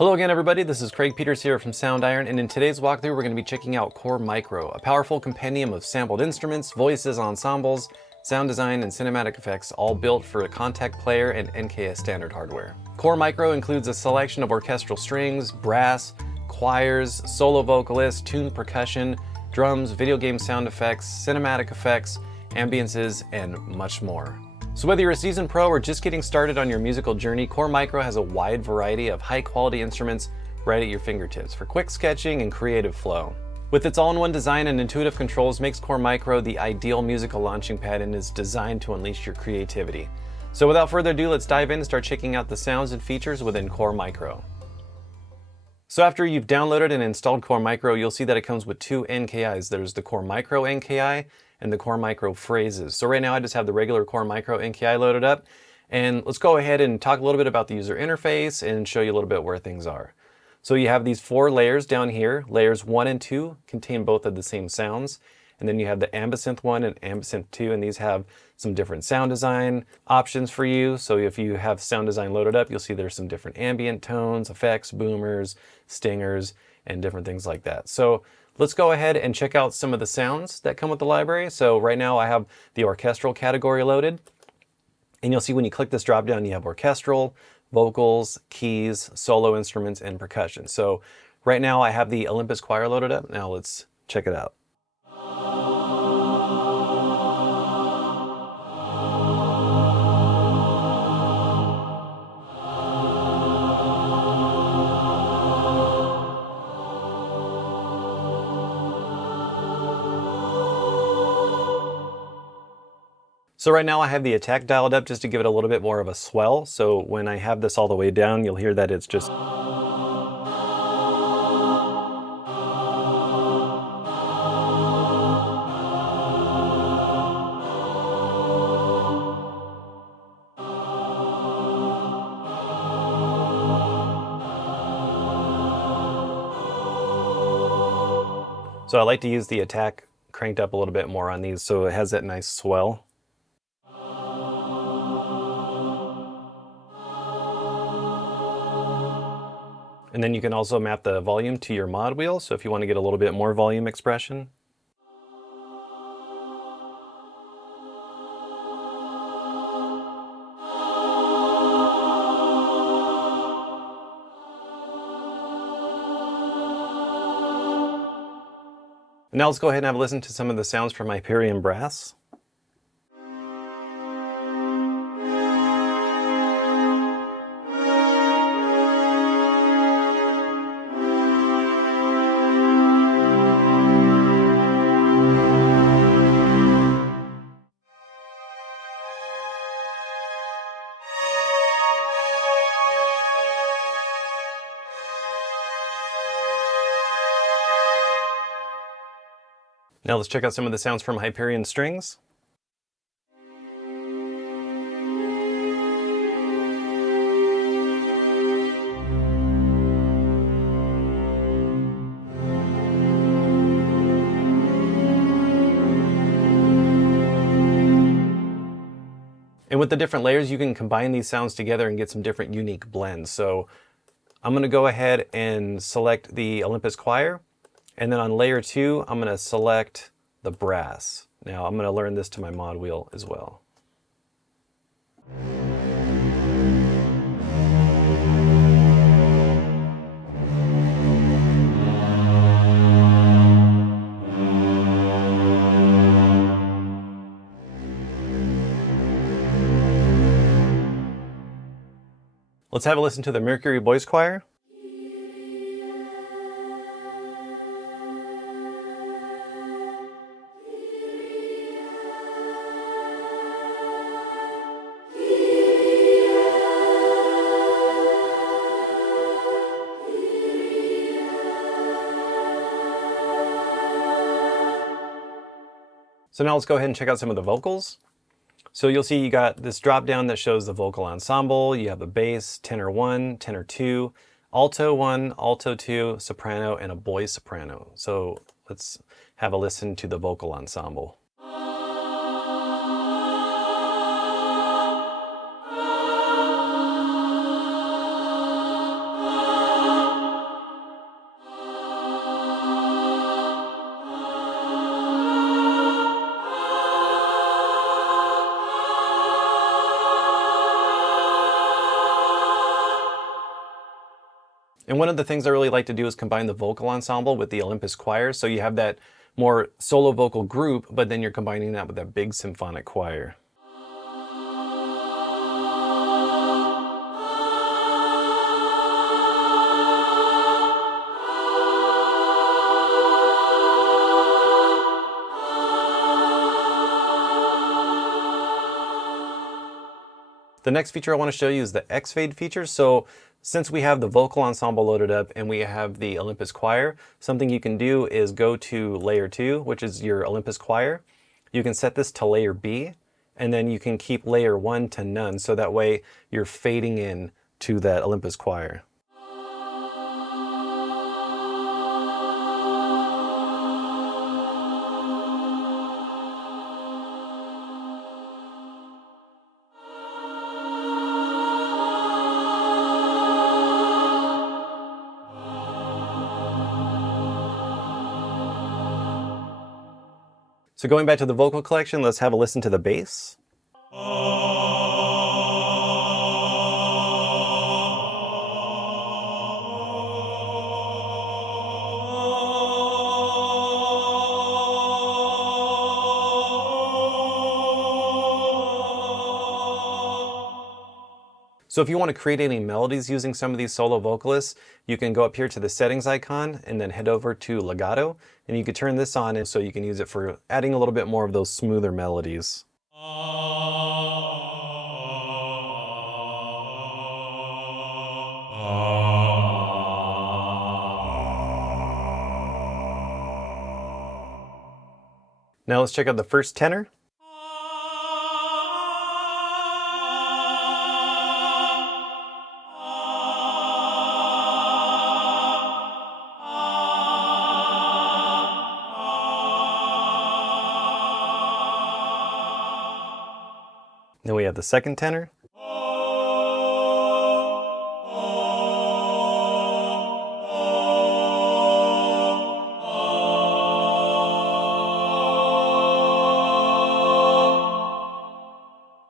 Hello again everybody, this is Craig Peters here from Soundiron, and in today's walkthrough we're going to be checking out Core Micro, a powerful compendium of sampled instruments, voices, ensembles, sound design, and cinematic effects, all built for a Kontakt Player and NKS standard hardware. Core Micro includes a selection of orchestral strings, brass, choirs, solo vocalists, tuned percussion, drums, video game sound effects, cinematic effects, ambiences, and much more. So whether you're a seasoned pro or just getting started on your musical journey, Core Micro has a wide variety of high-quality instruments right at your fingertips for quick sketching and creative flow. With its all-in-one design and intuitive controls makes Core Micro the ideal musical launching pad and is designed to unleash your creativity. So without further ado, let's dive in and start checking out the sounds and features within Core Micro. So after you've downloaded and installed Core Micro, you'll see that it comes with two NKIs. There's the Core Micro NKI and the Core Micro Phrases. So right now I just have the regular Core Micro NKI loaded up, and let's go ahead and talk a little bit about the user interface and show you a little bit where things are. So you have these four layers down here. Layers 1 and 2 contain both of the same sounds, and then you have the Ambisynth 1 and Ambisynth 2, and these have some different sound design options for you. So if you have sound design loaded up, you'll see there's some different ambient tones, effects, boomers, stingers, and different things like that. So let's go ahead and check out some of the sounds that come with the library. So right now I have the orchestral category loaded, and you'll see when you click this drop down, you have orchestral, vocals, keys, solo instruments, and percussion. So right now I have the Olympus Choir loaded up. Now let's check it out. So right now I have the attack dialed up just to give it a little bit more of a swell. So when I have this all the way down, you'll hear that it's just... So I like to use the attack cranked up a little bit more on these so it has that nice swell. And then you can also map the volume to your mod wheel, so if you want to get a little bit more volume expression. And now let's go ahead and have a listen to some of the sounds from Hyperion Brass. Now let's check out some of the sounds from Hyperion Strings. And with the different layers, you can combine these sounds together and get some different unique blends. So I'm going to go ahead and select the Olympus Choir. And then on layer 2, I'm going to select the brass. Now I'm going to learn this to my mod wheel as well. Let's have a listen to the Mercury Voice Choir. So now let's go ahead and check out some of the vocals. So you'll see you got this drop down that shows the vocal ensemble. You have a bass, tenor 1, tenor 2, alto 1, alto 2, soprano, and a boy soprano. So let's have a listen to the vocal ensemble. And one of the things I really like to do is combine the vocal ensemble with the Olympus choir, so you have that more solo vocal group, but then you're combining that with that big symphonic choir. The next feature I want to show you is the X-Fade feature. So since we have the vocal ensemble loaded up and we have the Olympus choir, something you can do is go to layer 2, which is your Olympus choir. You can set this to layer B, and then you can keep layer 1 to none, so that way you're fading in to that Olympus choir. So going back to the vocal collection, let's have a listen to the bass. So if you want to create any melodies using some of these solo vocalists, you can go up here to the settings icon and then head over to legato, and you can turn this on and so you can use it for adding a little bit more of those smoother melodies. Now let's check out the first tenor. Then we have the second tenor.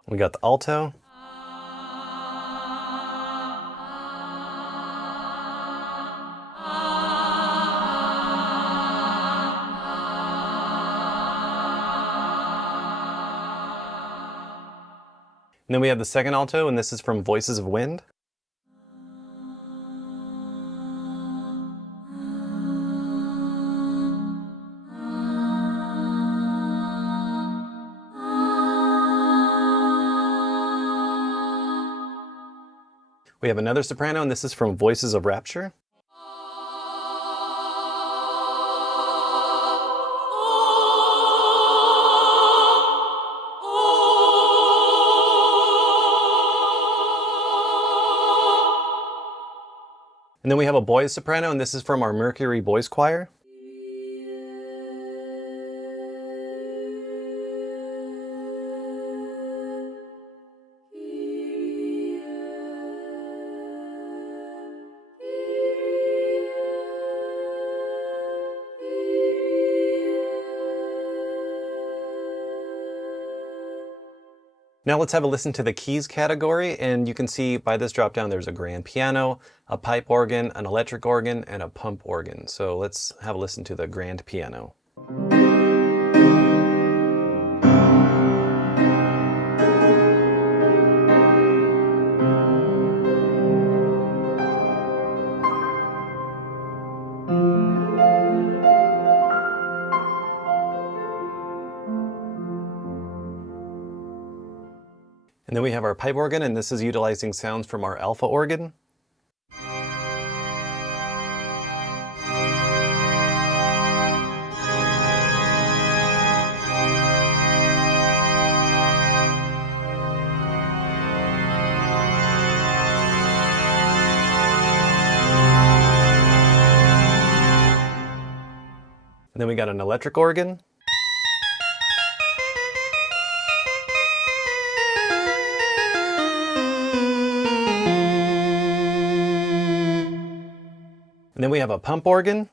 We got the alto. And then we have the second alto, and this is from Voices of Wind. We have another soprano, and this is from Voices of Rapture. And then we have a boys soprano, and this is from our Mercury Boys Choir. Now let's have a listen to the keys category, and you can see by this drop down there's a grand piano, a pipe organ, an electric organ, and a pump organ. So let's have a listen to the grand piano. And then we have our pipe organ, and this is utilizing sounds from our alpha organ. And then we got an electric organ. And then we have a pump organ.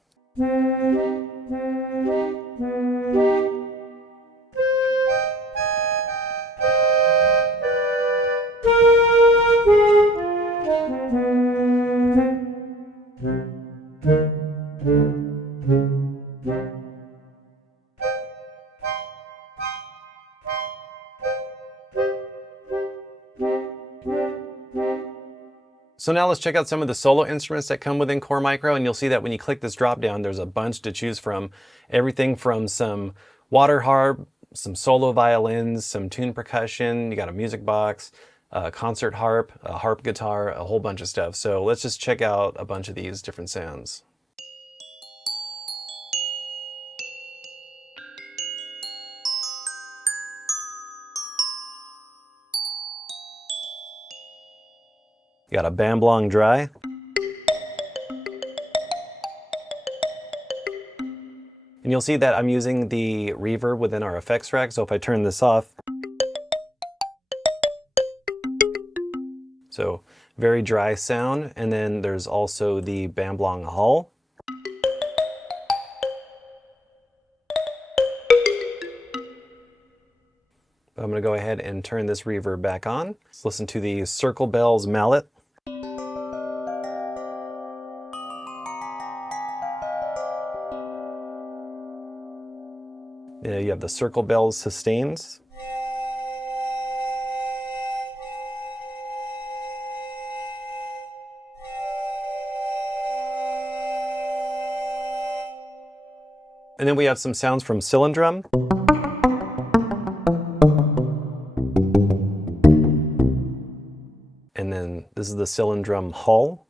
So now let's check out some of the solo instruments that come within Core Micro, and you'll see that when you click this drop down, there's a bunch to choose from. Everything from some water harp, some solo violins, some tuned percussion, you got a music box, a concert harp, a harp guitar, a whole bunch of stuff. So let's just check out a bunch of these different sounds. You got a Bamblong Dry. And you'll see that I'm using the reverb within our effects rack. So if I turn this off, so very dry sound. And then there's also the Bamblong Hull. But I'm going to go ahead and turn this reverb back on. Let's listen to the Circle Bells Mallet. You have the Circle Bells Sustains. And then we have some sounds from Cylindrum. And then this is the Cylindrum Hull.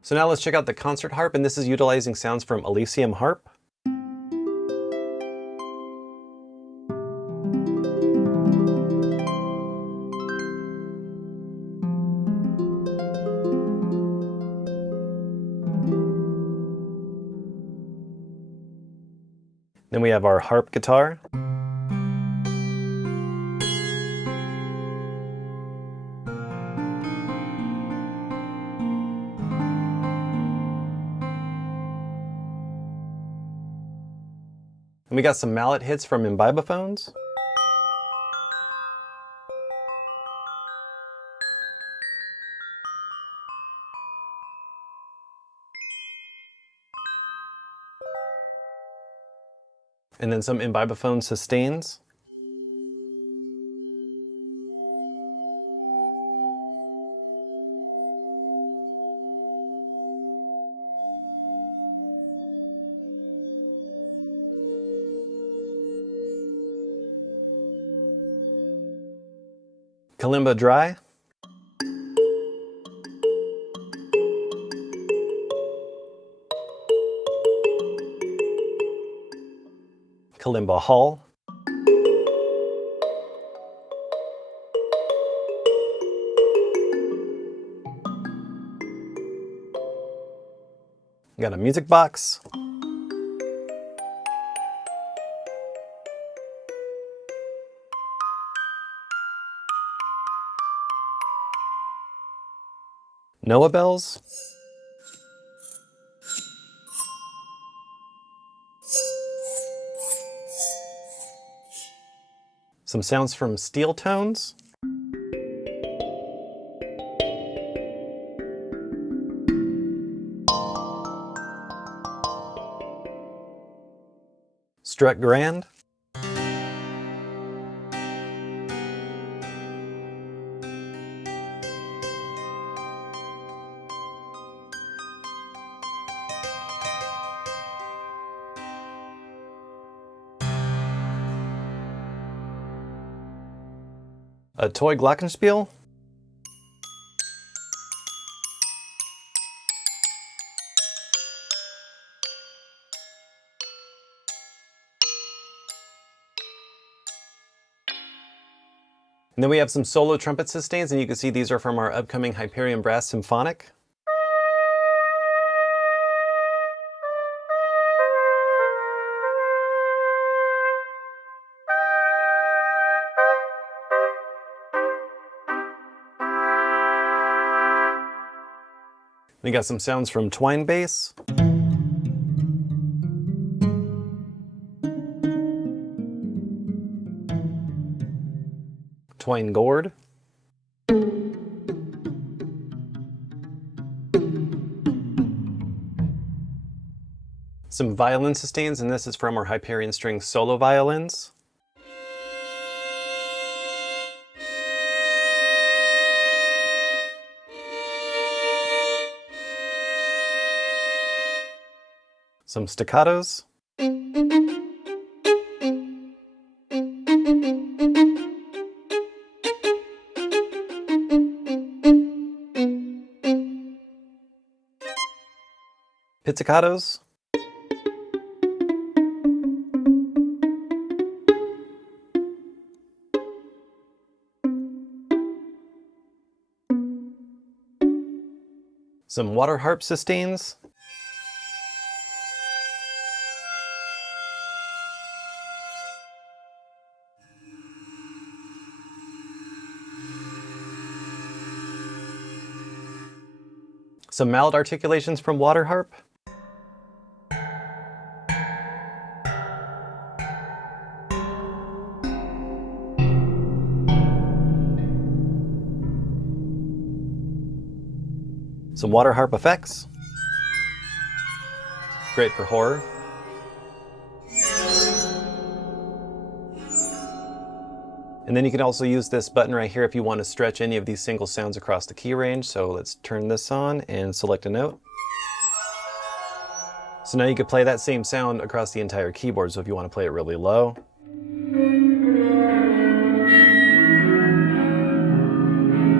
So now let's check out the concert harp, and this is utilizing sounds from Elysium Harp. Then we have our harp guitar. And we got some mallet hits from imbibophones. And then some imbibophone sustains. Kalimba Dry. Kalimba Hull. Got a music box. Noah bells. Some sounds from steel tones. Strut Grand. A toy glockenspiel. And then we have some solo trumpet sustains, and you can see these are from our upcoming Hyperion Brass Symphonic. We got some sounds from twine bass. Twine gourd. Some violin sustains, and this is from our Hyperion String solo violins. some staccatos, pizzicatos, some water harp sustains, some mallet articulations from water harp, some water harp effects, great for horror, and then you can also use this button right here if you want to stretch any of these single sounds across the key range. So let's turn this on and select a note. So now you could play that same sound across the entire keyboard. So if you want to play it really low,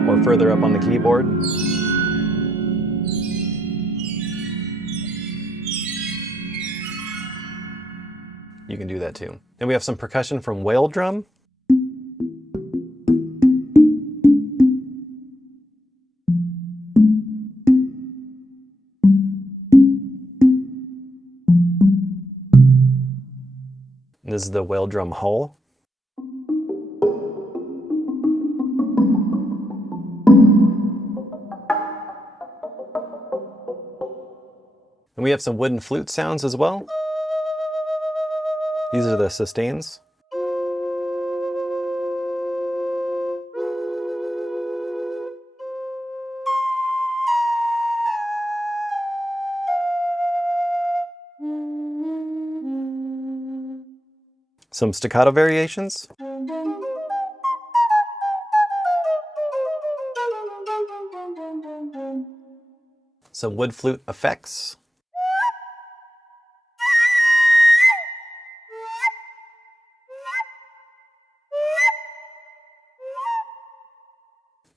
or further up on the keyboard, you can do that too. Then we have some percussion from whale drum. This is the whale drum hull. And we have some wooden flute sounds as well. These are the sustains. Some staccato variations. Some wood flute effects.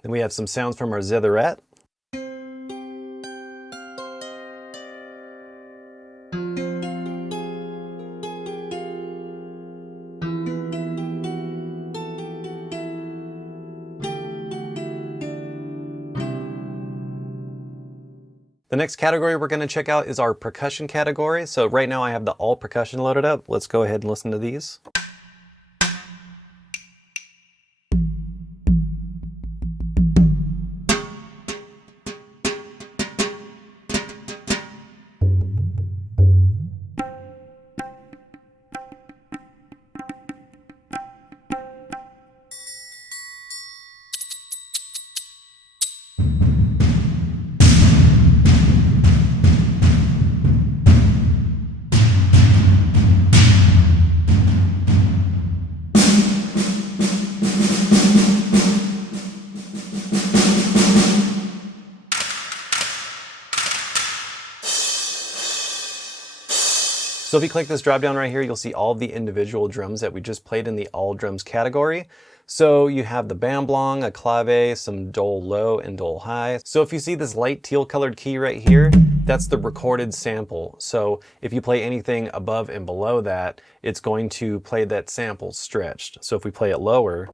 Then we have some sounds from our zitherette. The next category we're going to check out is our percussion category. So right now I have the all percussion loaded up. Let's go ahead and listen to these. So if you click this drop down right here, you'll see all of the individual drums that we just played in the all drums category. So you have the bamblong, a clave, some dole low and dole high. So if you see this light teal colored key right here, that's the recorded sample. So if you play anything above and below that, it's going to play that sample stretched. So if we play it lower,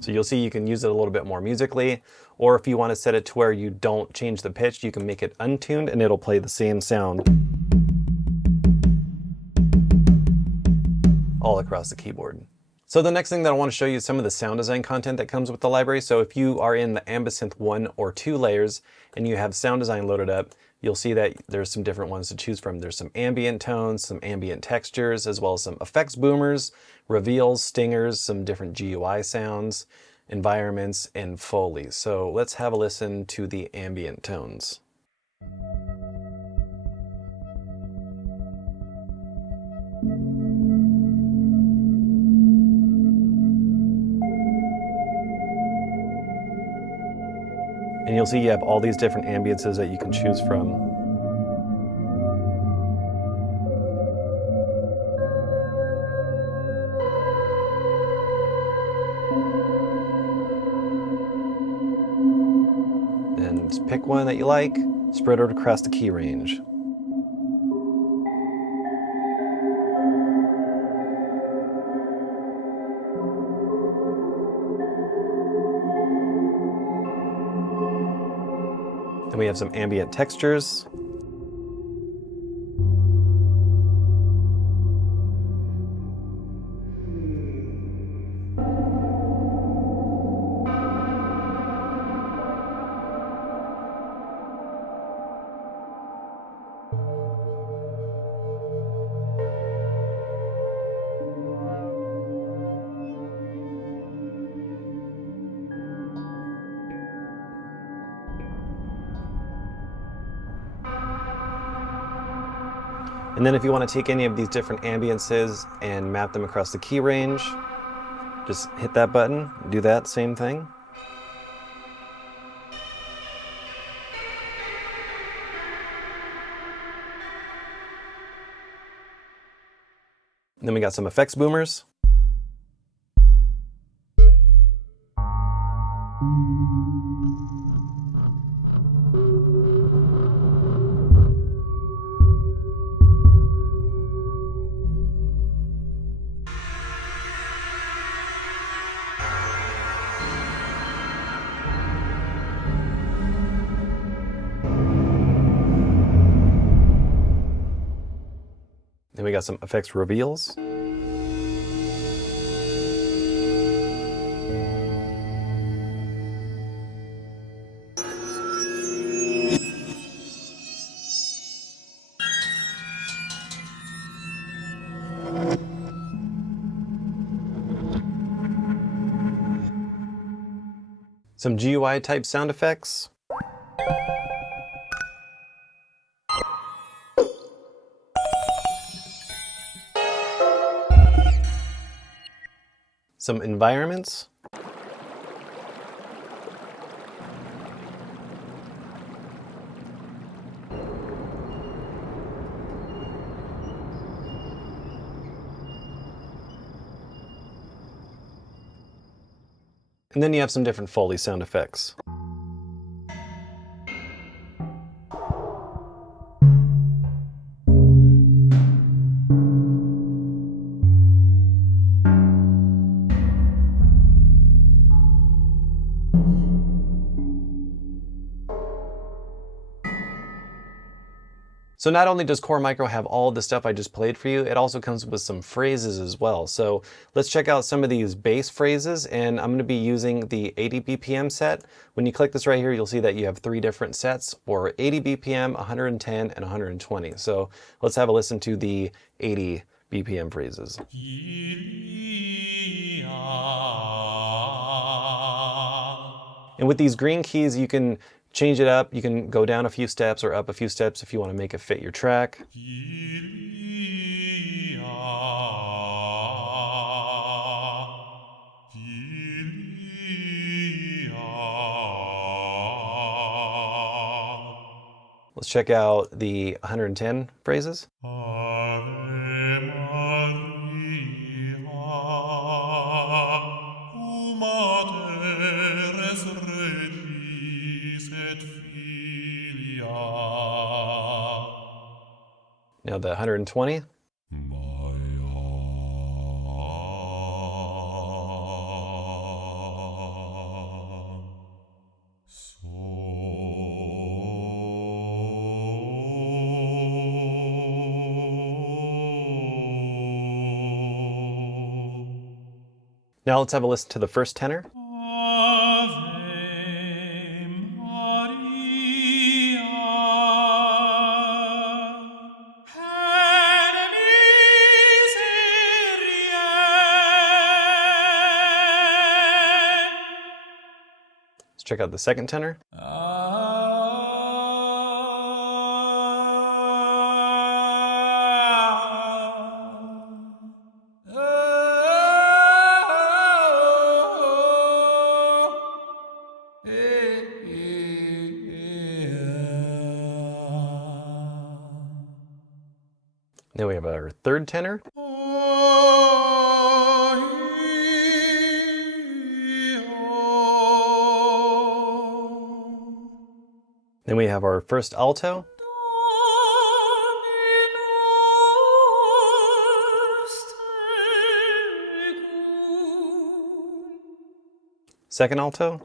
so you'll see you can use it a little bit more musically, or if you want to set it to where you don't change the pitch, you can make it untuned and it'll play the same sound all across the keyboard. So the next thing that I want to show you is some of the sound design content that comes with the library. So if you are in the Ambisynth 1 or 2 layers and you have sound design loaded up, you'll see that there's some different ones to choose from. There's some ambient tones, some ambient textures, as well as some effects boomers, reveals, stingers, some different GUI sounds, environments, and Foley. So let's have a listen to the ambient tones. And you'll see you have all these different ambiences that you can choose from. And just pick one that you like, spread it across the key range. Then we have some ambient textures. And then if you want to take any of these different ambiences and map them across the key range, just hit that button, do that same thing. And then we got some effects boomers. Then we got some effects reveals. Some GUI type sound effects. Some environments. And then you have some different Foley sound effects. So not only does Core Micro have all the stuff I just played for you, it also comes with some phrases as well. So let's check out some of these bass phrases, and I'm going to be using the 80 BPM set. When you click this right here, you'll see that you have 3 different sets for 80 BPM, 110, and 120. So let's have a listen to the 80 BPM phrases. And with these green keys, you can change it up. You can go down a few steps or up a few steps if you want to make it fit your track. Let's check out the 110 phrases. Now the 120. Now let's have a listen to the first tenor. Let's check out the second tenor. Then we have our third tenor. Then we have our first alto. Second alto.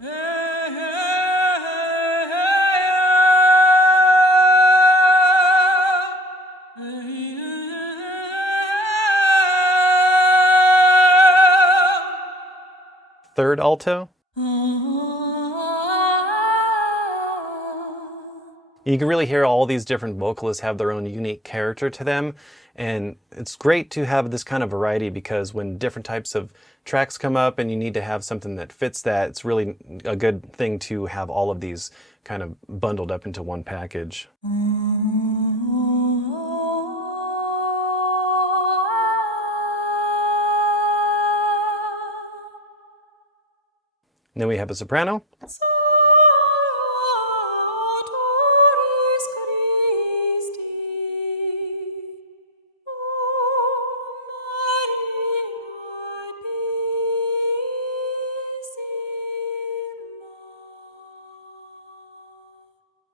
Third alto. You can really hear all these different vocalists have their own unique character to them, and it's great to have this kind of variety because when different types of tracks come up and you need to have something that fits that, it's really a good thing to have all of these kind of bundled up into one package. And then we have a soprano.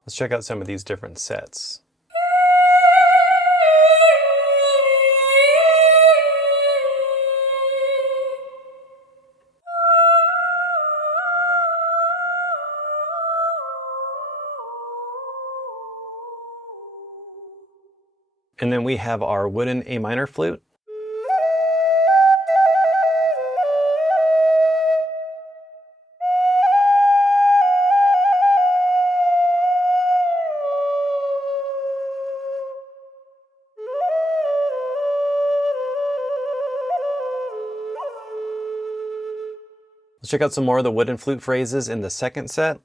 Let's check out some of these different sets. And then we have our wooden A minor flute. Let's check out some more of the wooden flute phrases in the second set.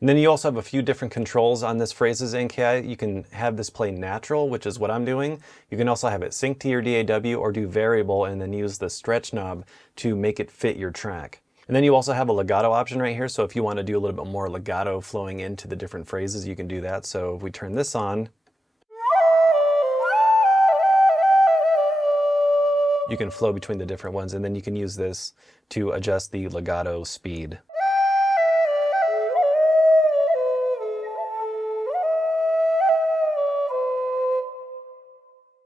And then you also have a few different controls on this phrases NKS. You can have this play natural, which is what I'm doing. You can also have it sync to your DAW or do variable and then use the stretch knob to make it fit your track. And then you also have a legato option right here. So if you want to do a little bit more legato flowing into the different phrases, you can do that. So if we turn this on, you can flow between the different ones, and then you can use this to adjust the legato speed.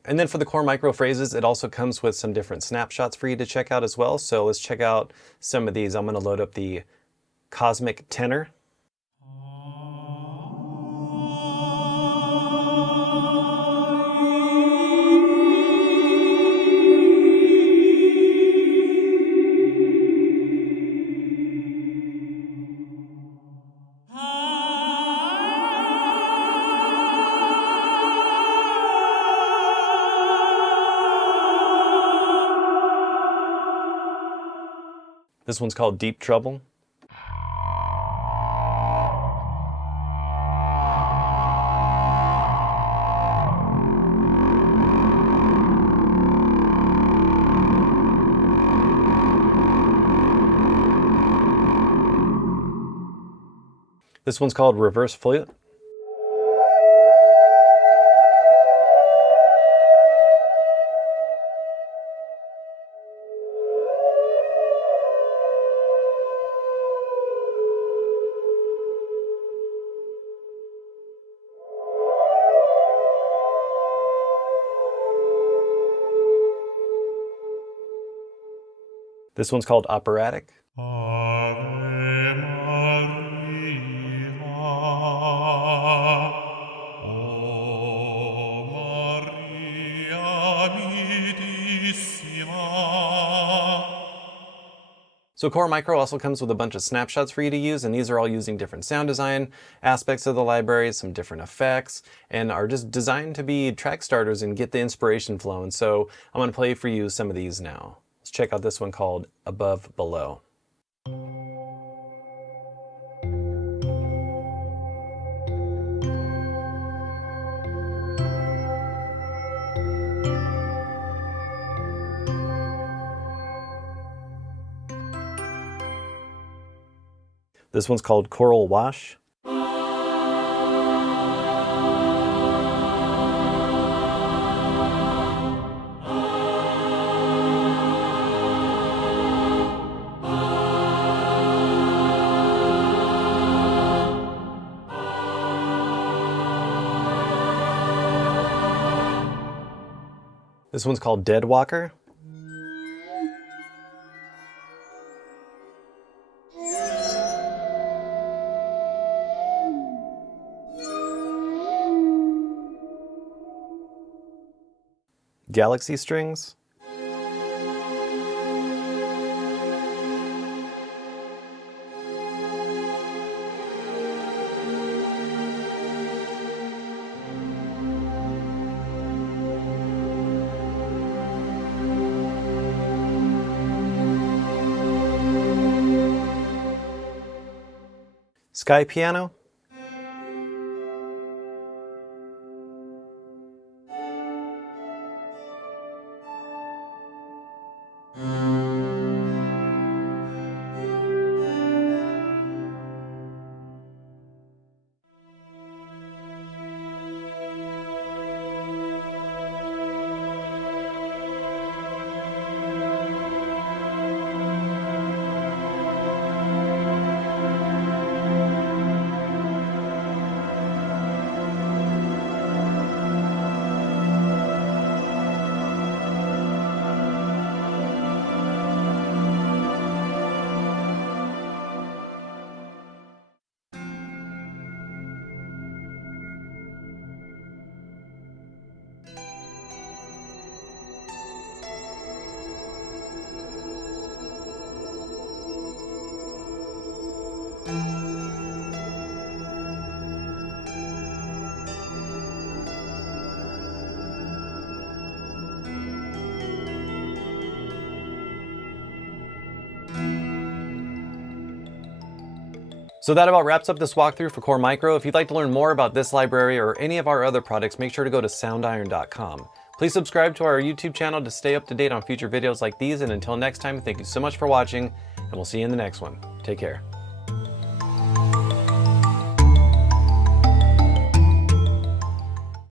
And then for the core micro phrases, it also comes with some different snapshots for you to check out as well. So let's check out some of these. I'm going to load up the cosmic tenor. This one's called Deep Trouble. This one's called Reverse Flute. This one's called Operatic. Ave Maria, O Maria Mitissima. So Core Micro also comes with a bunch of snapshots for you to use, and these are all using different sound design aspects of the library, some different effects, and are just designed to be track starters and get the inspiration flowing. So I'm going to play for you some of these now. Let's check out this one called Above Below. This one's called Choral Wash. This one's called Dead Walker. Galaxy Strings. Sky Piano. So that about wraps up this walkthrough for Core Micro. If you'd like to learn more about this library or any of our other products, make sure to go to soundiron.com. Please subscribe to our YouTube channel to stay up to date on future videos like these, and until next time, thank you so much for watching, and we'll see you in the next one. Take care.